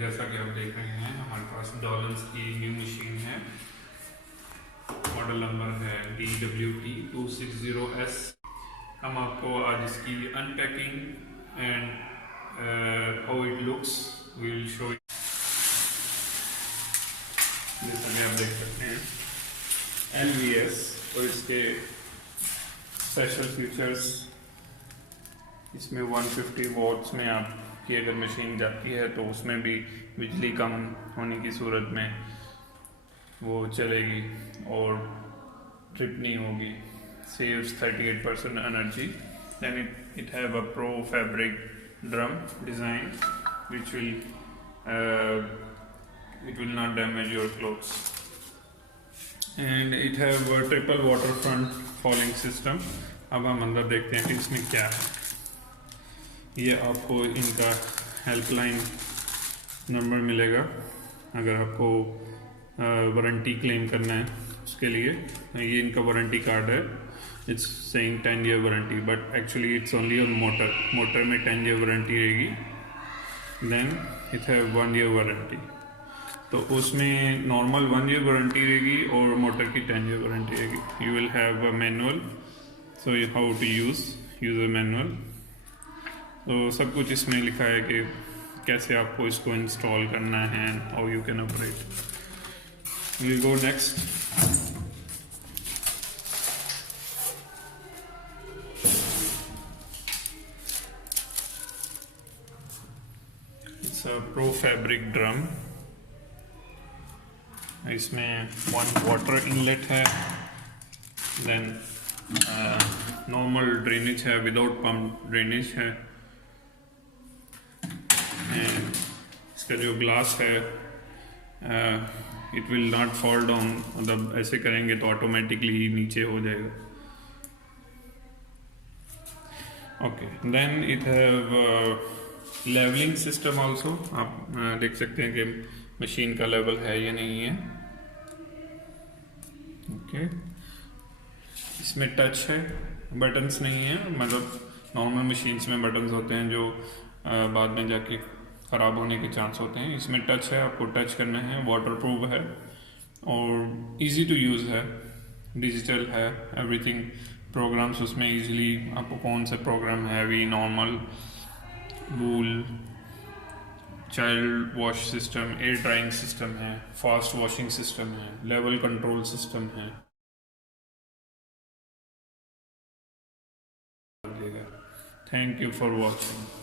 जैसा कि आप देख रहे हैं हमारे पास डॉलेंस की न्यू मशीन है। मॉडल नंबर है DWT260S। हम आपको आज इसकी unpacking and how it looks will show. जैसा कि आप देख सकते हैं LVS और इसके स्पेशल फीचर्स, इसमें 150 वॉट्स में आपकी अगर मशीन जाती है तो उसमें भी बिजली कम होने की सूरत में वो चलेगी और ट्रिप नहीं होगी। Saves 38% energy. Then it have a pro fabric drum design which will not damage your clothes, and it have a triple waterfront falling system। अब हम अंदर देखते हैं कि इसमें क्या है। ये आपको इनका हेल्पलाइन नंबर मिलेगा अगर आपको वारंटी क्लेम करना है उसके लिए। ये इनका वारंटी कार्ड है। It's saying 10 year warranty, but actually it's only on motor में 10 ईयर वारंटी रहेगी। Then it have 1 year warranty, तो उसमें नॉर्मल 1 ईयर वारंटी रहेगी और मोटर की 10 ईयर वारंटी रहेगी। You will have a manual, so how to use a manual. तो सब कुछ इसमें लिखा है कि कैसे आपको इसको इंस्टॉल करना है, how you can operate. We'll go next. It's a pro fabric drum। इसमें 1 वाटर इनलेट है, देन नॉर्मल ड्रेनेज है, विदाउट पंप ड्रेनेज है। एंड इसका जो ग्लास है it will not fall down, मतलब ऐसे करेंगे तो ऑटोमेटिकली ही नीचे हो जाएगा। Okay, then it have levelling system also. आप देख सकते हैं कि मशीन का लेवल है या नहीं है। ओके, इसमें टच है, बटन्स नहीं है। मतलब नॉर्मल मशीन्स में बटन्स होते हैं जो बाद में जाके ख़राब होने के चांस होते हैं। इसमें टच है, आपको टच करना है। वाटरप्रूफ है और इजी टू यूज़ है, डिजिटल है एवरीथिंग। प्रोग्राम्स उसमें इजीली आपको कौन से program heavy, normal, wool, child wash system, air drying system है, फास्ट वॉशिंग सिस्टम है, लेवल कंट्रोल सिस्टम है। Thank you for watching.